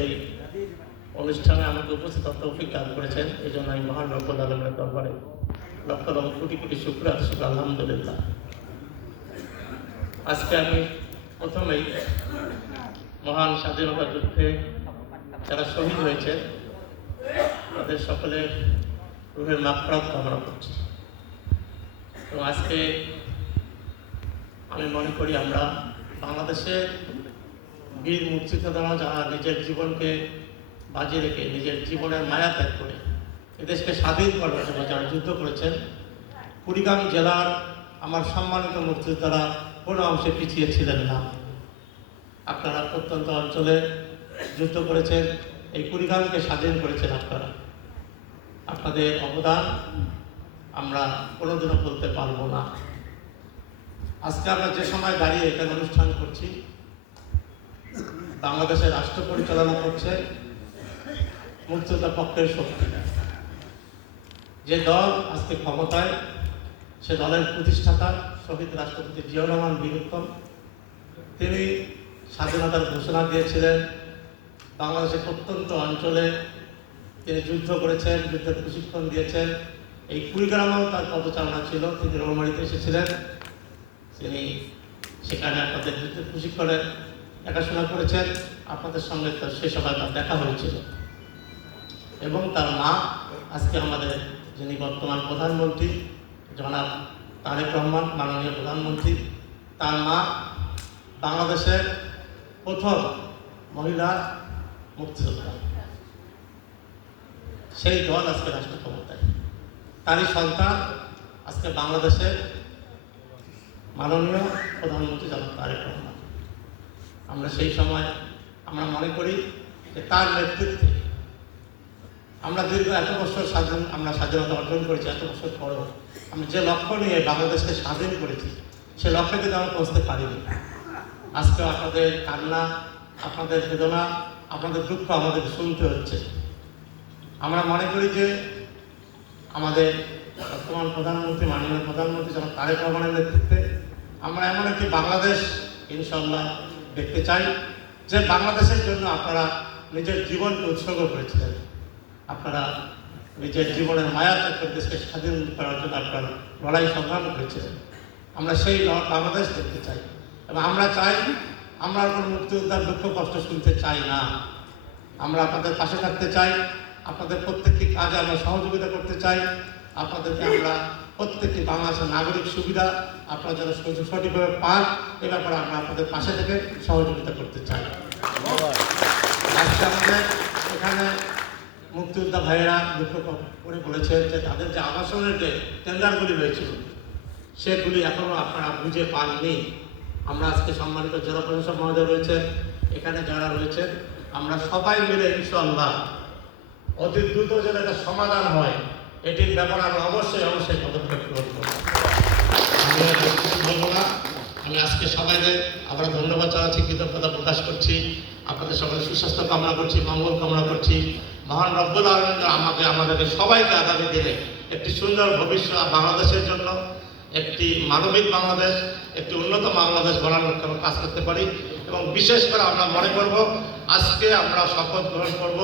এই অনুষ্ঠানে আমাকে উপস্থিত তৌফিক দান করেছেন, এই জন্য আমি মহান রব্বুল আলামিনের দরবারে লক্ষ লক্ষ কোটি কোটি শুকর আলহামদুলিল্লাহ। আজকে আমি প্রথমেই মহান স্বাধীনতা যুদ্ধে যারা শহীদ হয়েছে তাদের সকলের রুহের মাগফিরাত কামনা করছি। এবং আজকে আমি মনে করি আমরা বাংলাদেশের বীর মুক্তিযোদ্ধারা যারা নিজের জীবনকে বাজি রেখে নিজের জীবনের মায়া ত্যাগ করে এদেশকে স্বাধীন করার জন্য যারা যুদ্ধ করেছেন, কুড়িগ্রাম জেলার আমার সম্মানিত মুক্তিযোদ্ধারা কোনো অংশে পিছিয়ে ছিলেন না। আপনারা প্রত্যন্ত অঞ্চলে যুদ্ধ করেছেন, এই কুড়িগ্রামকে স্বাধীন করেছেন আপনারা। আপনাদের অবদান আমরা কোনোদিনও বলতে পারবো না। আজকে আমরা যে সময় দাঁড়িয়ে এখানে অনুষ্ঠান করছি, বাংলাদেশের রাষ্ট্র পরিচালনা করছে মুক্তিযোদ্ধা পক্ষের শক্তি। যে দল আজকে ক্ষমতায়, সে দলের প্রতিষ্ঠাতা শহীদ রাষ্ট্রপতি জিয়াউর রহমান বীর উত্তম, তিনি স্বাধীনতার ঘোষণা দিয়েছিলেন। বাংলাদেশের প্রত্যন্ত অঞ্চলে তিনি যুদ্ধ করেছেন, যুদ্ধের প্রশিক্ষণ দিয়েছেন। এই কুড়িগ্রামেও তার পদচারণা ছিল। তিনি রৌমারীতে এসেছিলেন, তিনি সেখানে আপনাদের যুদ্ধের প্রশিক্ষণে দেখাশোনা করেছেন। আপনাদের সঙ্গে তো সে সময় তার দেখা হয়েছিল। এবং তার মা আজকে আমাদের যিনি বর্তমান প্রধানমন্ত্রী জনাব তারেক রহমান, মাননীয় প্রধানমন্ত্রী, তার মা বাংলাদেশের প্রথম মহিলা মুক্তিযোদ্ধা। সেই দল আজকে রাষ্ট্র ক্ষমতায়, তারই সন্তান আজকে বাংলাদেশের মাননীয় প্রধানমন্ত্রী জনাব তারেক রহমান। আমরা সেই সময় আমরা মনে করি যে তার নেতৃত্বে আমরা দীর্ঘ এত বছর স্বাধীনতা অর্জন করেছি। এত বছর পরেও আমরা যে লক্ষ্য নিয়ে বাংলাদেশকে স্বাধীন করেছি, সে লক্ষ্যে কিন্তু আমরা পৌঁছতে পারিনি। আজকে আপনাদের কান্না, আপনাদের বেদনা, আপনাদের দুঃখ আমাদের শুনতে হচ্ছে। আমরা মনে করি যে আমাদের বর্তমান প্রধানমন্ত্রী, মাননীয় প্রধানমন্ত্রী জনাব তারেক রহমানের নেতৃত্বে আমরা এমন একটি বাংলাদেশ ইনশাআল্লাহ দেখতে চাই, যে বাংলাদেশের জন্য আপনারা নিজের জীবনকে উৎসর্গ করেছিলেন। আপনারা নিজের জীবনের মায়া ত্যাগ করে দেশকে স্বাধীন করার জন্য আপনারা লড়াই সংগ্রাম করেছিলেন। আমরা সেই বাংলাদেশ দেখতে চাই এবং আমরা চাই, আমরা কোনো মুক্তিযোদ্ধার দুঃখ কষ্ট শুনতে চাই না। আমরা আপনাদের পাশে থাকতে চাই, আপনাদের প্রত্যেকটি কাজে আমরা সহযোগিতা করতে চাই। আপনাদেরকে আমরা প্রত্যেকটি বাংলাদেশের নাগরিক সুবিধা আপনারা যেন সঠিকভাবে পান, এ ব্যাপারে আমরা আপনাদের পাশে থেকে সহযোগিতা করতে চাই। আজকে আমাদের এখানে মুক্তিযোদ্ধা ভাইয়েরা দুঃখ করে বলেছেন যে তাদের যে আবাসনের যে টেন্ডারগুলি হয়েছিল সেগুলি এখনও আপনারা বুঝে পাননি। আমরা আজকে সম্মানিত জেলা প্রশাসক মহোদয় রয়েছেন, এখানে যারা রয়েছেন, আমরা সবাই মিলে ইনশাআল্লাহ অতি দ্রুত যেন একটা সমাধান হয়, এটির ব্যাপারে আমরা অবশ্যই পদক্ষেপ গ্রহণ করব। আমি বলবো না, আমি আজকে সবাইকে আবার ধন্যবাদ জানাচ্ছি, কৃতজ্ঞতা প্রকাশ করছি। আপনাদের সকলের সুস্বাস্থ্য কামনা করছি, মঙ্গল কামনা করছি। মহান রব্বুল আলামিন আমাদেরকে সবাইকে আগামী দিনে একটি সুন্দর ভবিষ্যৎ বাংলাদেশের জন্য, একটি মানবিক বাংলাদেশ, একটি উন্নত বাংলাদেশ গড়ার লক্ষ্যে আমরা কাজ করতে পারি। এবং বিশেষ করে আমরা মনে করব, আজকে আমরা শপথ গ্রহণ করব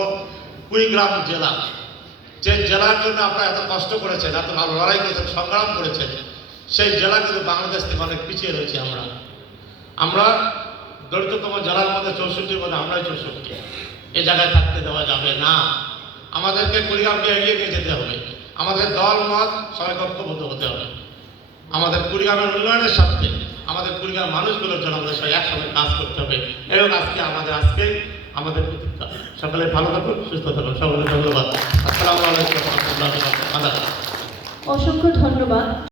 কুড়িগ্রাম জেলা, যে জেলার জন্য আপনারা এত কষ্ট করেছেন, এত লড়াই করেছেন, সংগ্রাম করেছেন, সেই জেলা কিন্তু বাংলাদেশ থেকে অনেক পিছিয়ে রয়েছে। আমরা দরিদ্রতম জেলার মধ্যে 64-র মধ্যে আমরাই 64। এ জায়গায় থাকতে দেওয়া যাবে না। আমাদেরকে কুড়িগ্রামকে এগিয়ে নিয়ে যেতে হবে। আমাদের দল মত সবাই ঐক্যবদ্ধ হতে হবে। আমাদের কুড়িগ্রামের উন্নয়নের স্বার্থে, আমাদের কুড়িগ্রাম মানুষগুলোর জন্য আমাদের সবাই একসঙ্গে কাজ করতে হবে। এবং আমাদের প্রতিজ্ঞা। সকলে ভালো থাকুন, সুস্থ থাকুন। সকলে ধন্যবাদ। আসসালামু আলাইকুম ওয়া রাহমাতুল্লাহি ওয়া বারাকাতুহু। অসংখ্য ধন্যবাদ।